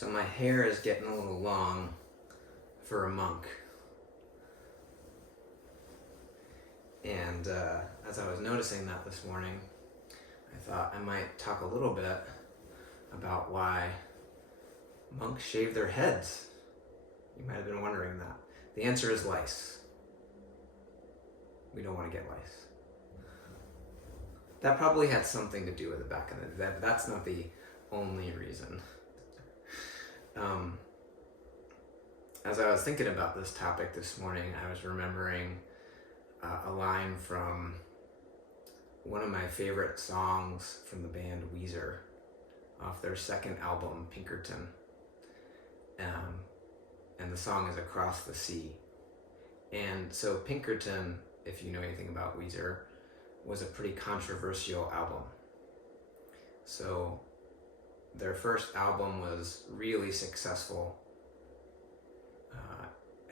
So my hair is getting a little long for a monk. And as I was noticing that this morning, I thought I might talk a little bit about why monks shave their heads. You might have been wondering that. The answer is lice. We don't want to get lice. That probably had something to do with it back in the day, but that's not the only reason. As I was thinking about this topic this morning, I was remembering a line from one of my favorite songs from the band Weezer off their second album, Pinkerton. And the song is Across the Sea. And so Pinkerton, if you know anything about Weezer, was a pretty controversial album. So their first album was really successful.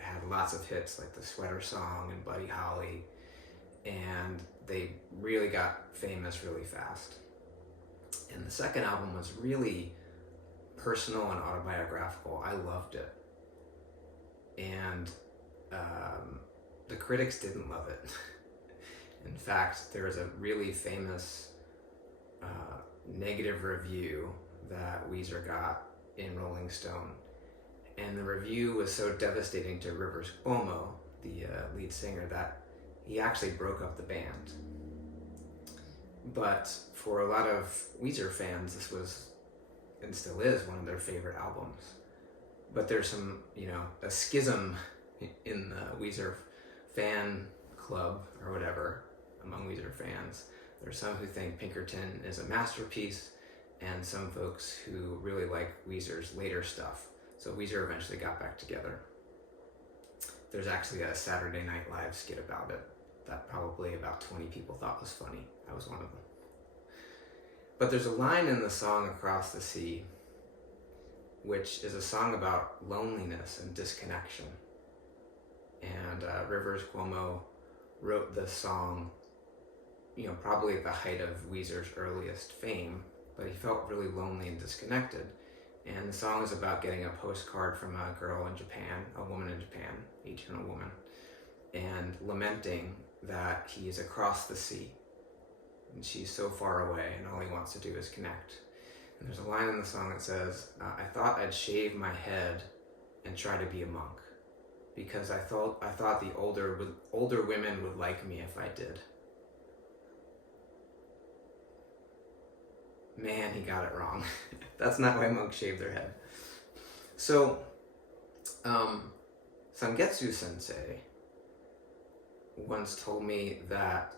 Had lots of hits like the Sweater Song and Buddy Holly, and they really got famous really fast. And the second album was really personal and autobiographical. I loved it. And the critics didn't love it. In fact, there was a really famous negative review that Weezer got in Rolling Stone. And the review was so devastating to Rivers Cuomo, the lead singer, that he actually broke up the band. But for a lot of Weezer fans, this was, and still is, one of their favorite albums. But there's some, a schism in the Weezer fan club, or whatever, among Weezer fans. There's some who think Pinkerton is a masterpiece, and some folks who really like Weezer's later stuff. So Weezer eventually got back together. There's actually a Saturday Night Live skit about it that probably about 20 people thought was funny. I was one of them. But there's a line in the song Across the Sea, which is a song about loneliness and disconnection. And Rivers Cuomo wrote this song, probably at the height of Weezer's earliest fame, but he felt really lonely and disconnected. And the song is about getting a postcard from a girl in Japan, a woman in Japan, 18-year-old woman, and lamenting that he is across the sea. And she's so far away, and all he wants to do is connect. And there's a line in the song that says, I thought I'd shave my head and try to be a monk, because I thought the older women would like me if I did. Man, he got it wrong. That's not why monks shave their head. So, Sangetsu Sensei once told me that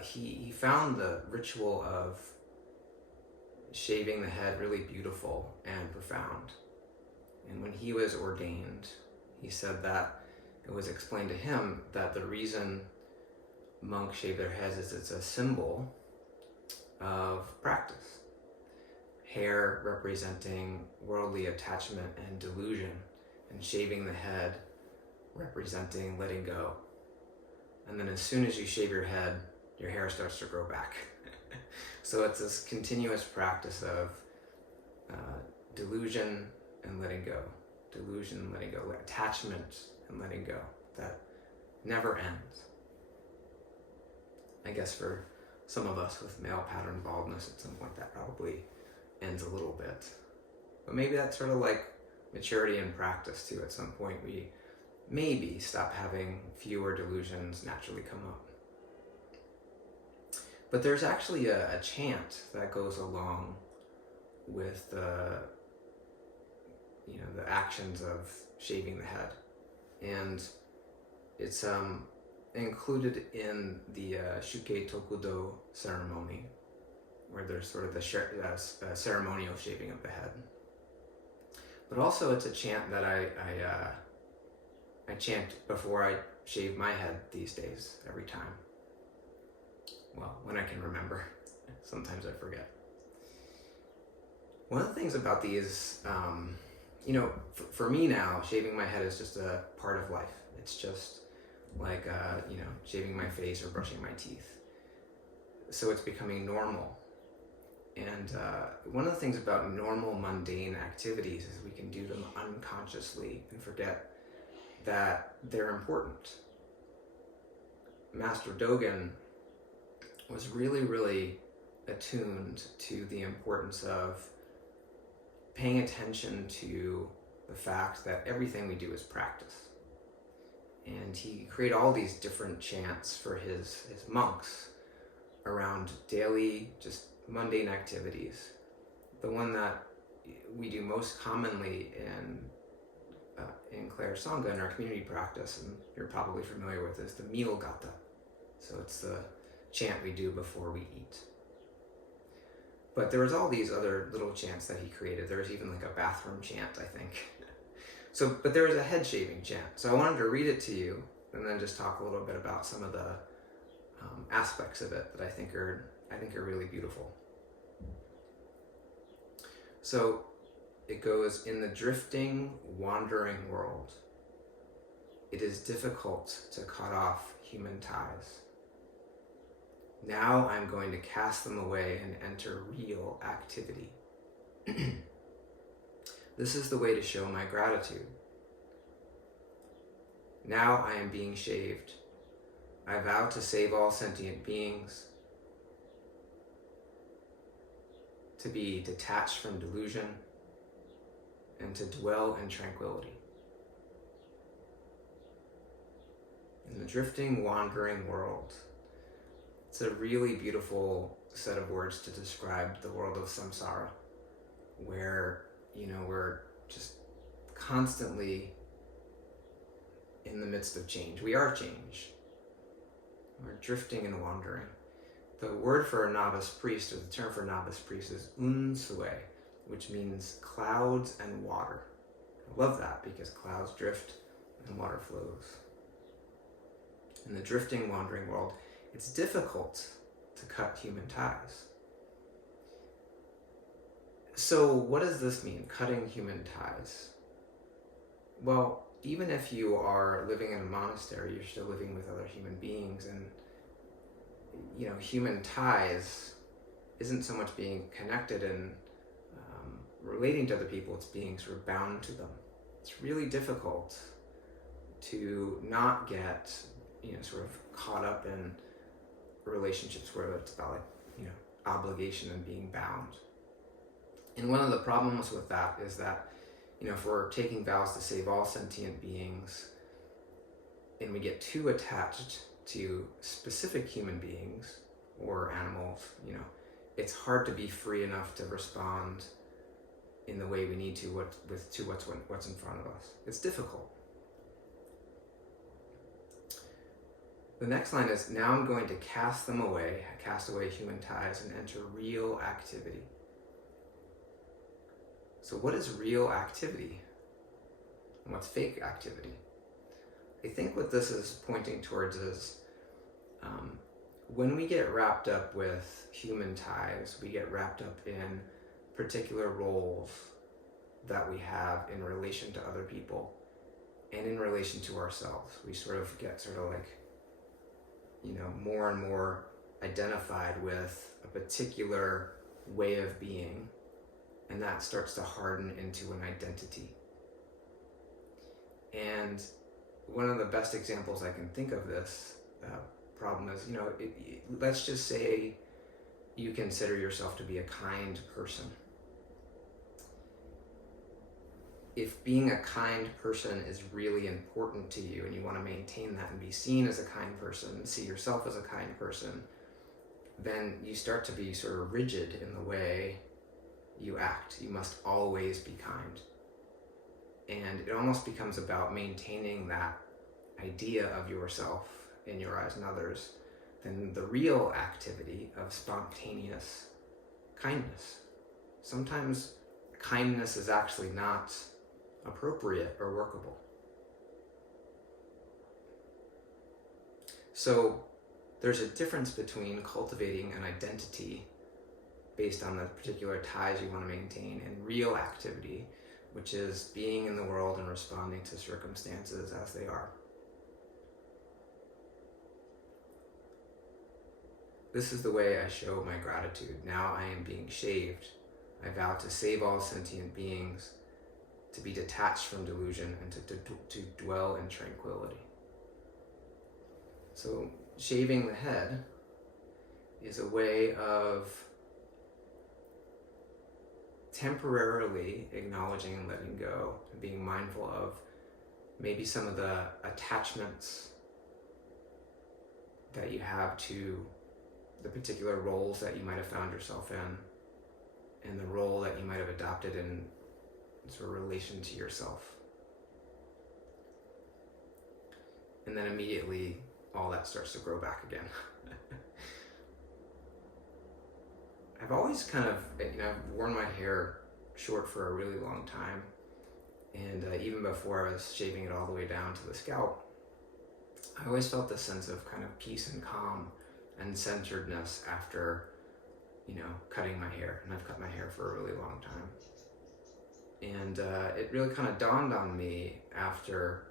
he found the ritual of shaving the head really beautiful and profound. And when he was ordained, he said that it was explained to him that the reason monks shave their heads is it's a symbol of practice. Hair representing worldly attachment and delusion, and shaving the head representing letting go. And then as soon as you shave your head, your hair starts to grow back. So it's this continuous practice of delusion and letting go, delusion and letting go, attachment and letting go, that never ends. I guess for some of us with male pattern baldness, at some point that probably ends a little bit. But maybe that's sort of like maturity and practice too. At some point we maybe stop having fewer delusions naturally come up. But there's actually a chant that goes along with the actions of shaving the head. And it's included in the Shukkei Tokudo ceremony, where there's sort of the ceremonial shaving of the head. But also it's a chant that I chant before I shave my head these days, every time. Well, when I can remember. Sometimes I forget. One of the things about these, for me now, shaving my head is just a part of life. It's just like, shaving my face or brushing my teeth. So it's becoming normal. And one of the things about normal mundane activities is we can do them unconsciously and forget that they're important. Master Dogen was really, really attuned to the importance of paying attention to the fact that everything we do is practice. And he created all these different chants for his monks around daily, just mundane activities. The one that we do most commonly in Clare Sangha in our community practice, and you're probably familiar with, is the meal gata. So it's the chant we do before we eat. But there was all these other little chants that he created. There was even like a bathroom chant, I think. But there was a head shaving chant. So I wanted to read it to you and then just talk a little bit about some of the aspects of it that I think are really beautiful. So it goes, in the drifting, wandering world, it is difficult to cut off human ties. Now I'm going to cast them away and enter real activity. This is the way to show my gratitude. Now I am being shaved. I vow to save all sentient beings, to be detached from delusion, and to dwell in tranquility. In the drifting, wandering world. It's a really beautiful set of words to describe the world of samsara, where, we're just constantly in the midst of change. We are change. We're drifting and wandering. The word for a novice priest, or the term for novice priest, is unsue, which means clouds and water. I love that because clouds drift and water flows. In the drifting, wandering world, it's difficult to cut human ties. So what does this mean, cutting human ties? Well, even if you are living in a monastery, you're still living with other human beings, and human ties isn't so much being connected and relating to other people, it's being sort of bound to them. It's really difficult to not get sort of caught up in relationships where it's about obligation and being bound. And one of the problems with that is that if we're taking vows to save all sentient beings and we get too attached to specific human beings or animals, it's hard to be free enough to respond in the way we need to what's in front of us. It's difficult. The next line is, now I'm going to cast away human ties and enter real activity. So what is real activity? And what's fake activity? I think what this is pointing towards is when we get wrapped up with human ties, we get wrapped up in particular roles that we have in relation to other people and in relation to ourselves. We sort of get more and more identified with a particular way of being, and that starts to harden into an identity. And one of the best examples I can think of this problem is, let's just say you consider yourself to be a kind person. If being a kind person is really important to you and you want to maintain that and be seen as a kind person, see yourself as a kind person, then you start to be sort of rigid in the way you act. You must always be kind. And it almost becomes about maintaining that idea of yourself in your eyes and others than the real activity of spontaneous kindness. Sometimes kindness is actually not appropriate or workable. So there's a difference between cultivating an identity based on the particular ties you want to maintain and real activity, which is being in the world and responding to circumstances as they are. this is the way I show my gratitude. Now I am being shaved. I vow to save all sentient beings, to be detached from delusion, and to dwell in tranquility. So shaving the head is a way of temporarily acknowledging and letting go, and being mindful of maybe some of the attachments that you have to the particular roles that you might have found yourself in, and the role that you might have adopted in sort of relation to yourself. And then immediately all that starts to grow back again. I've always kind of, I've worn my hair short for a really long time. And even before I was shaving it all the way down to the scalp, I always felt this sense of kind of peace and calm and centeredness after, cutting my hair. And I've cut my hair for a really long time. And it really kind of dawned on me after,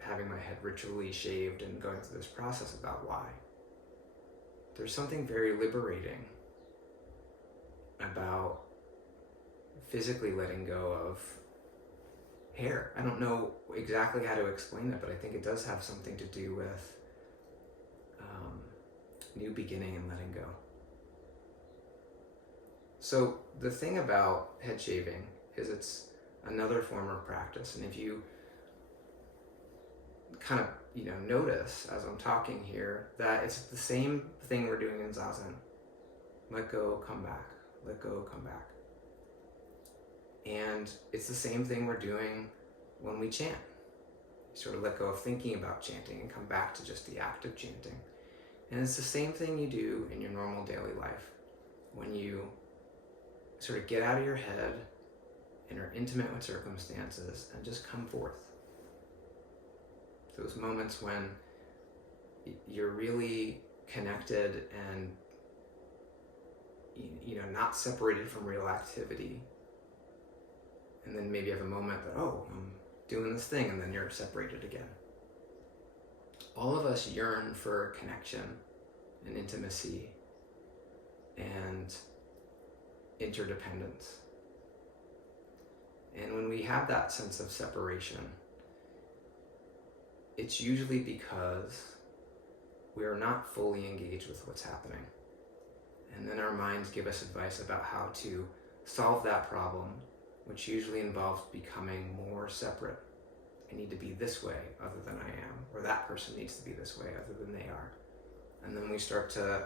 having my head ritually shaved and going through this process about why. There's something very liberating about physically letting go of hair. I don't know exactly how to explain it, but I think it does have something to do with new beginning and letting go. So the thing about head shaving is it's another form of practice. And if you kind of, notice as I'm talking here that it's the same thing we're doing in Zazen. Let go, come back. Let go, come back. And it's the same thing we're doing when we chant. You sort of let go of thinking about chanting and come back to just the act of chanting. And it's the same thing you do in your normal daily life. When you sort of get out of your head and are intimate with circumstances and just come forth. Those moments when you're really connected and not separated from real activity. And then maybe have a moment that, I'm doing this thing, and then you're separated again. All of us yearn for connection and intimacy and interdependence. And when we have that sense of separation, it's usually because we are not fully engaged with what's happening. And then our minds give us advice about how to solve that problem, which usually involves becoming more separate. I need to be this way other than I am, or that person needs to be this way other than they are. And then we start to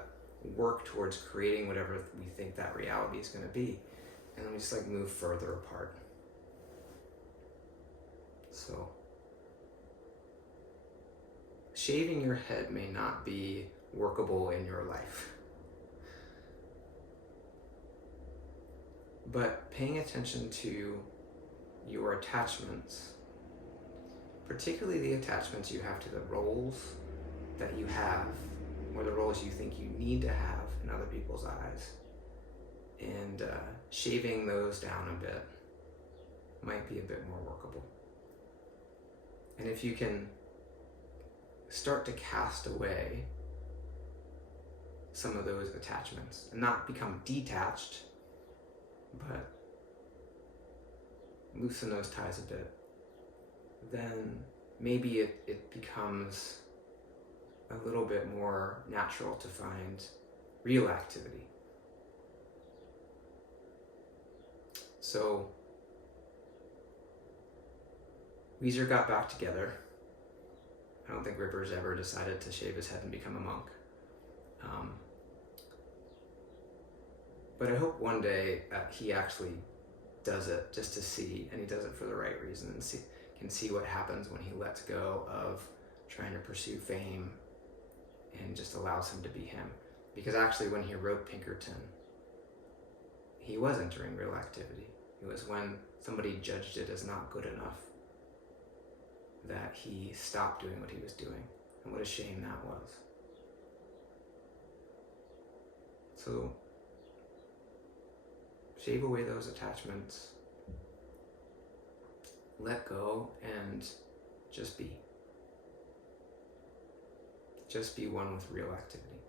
work towards creating whatever we think that reality is going to be. And then we just move further apart. So, shaving your head may not be workable in your life. But paying attention to your attachments, particularly the attachments you have to the roles that you have, or the roles you think you need to have in other people's eyes, and shaving those down a bit might be a bit more workable. And if you can start to cast away some of those attachments and not become detached, but loosen those ties a bit, then maybe it becomes a little bit more natural to find real activity. So Weezer got back together. I don't think Ripper's ever decided to shave his head and become a monk. But I hope one day he actually does it just to see, and he does it for the right reason, and can see what happens when he lets go of trying to pursue fame and just allows him to be him. Because actually when he wrote Pinkerton, he was entering real activity. It was when somebody judged it as not good enough that he stopped doing what he was doing. And what a shame that was. So, shave away those attachments, let go, and just be. just be one with real activity.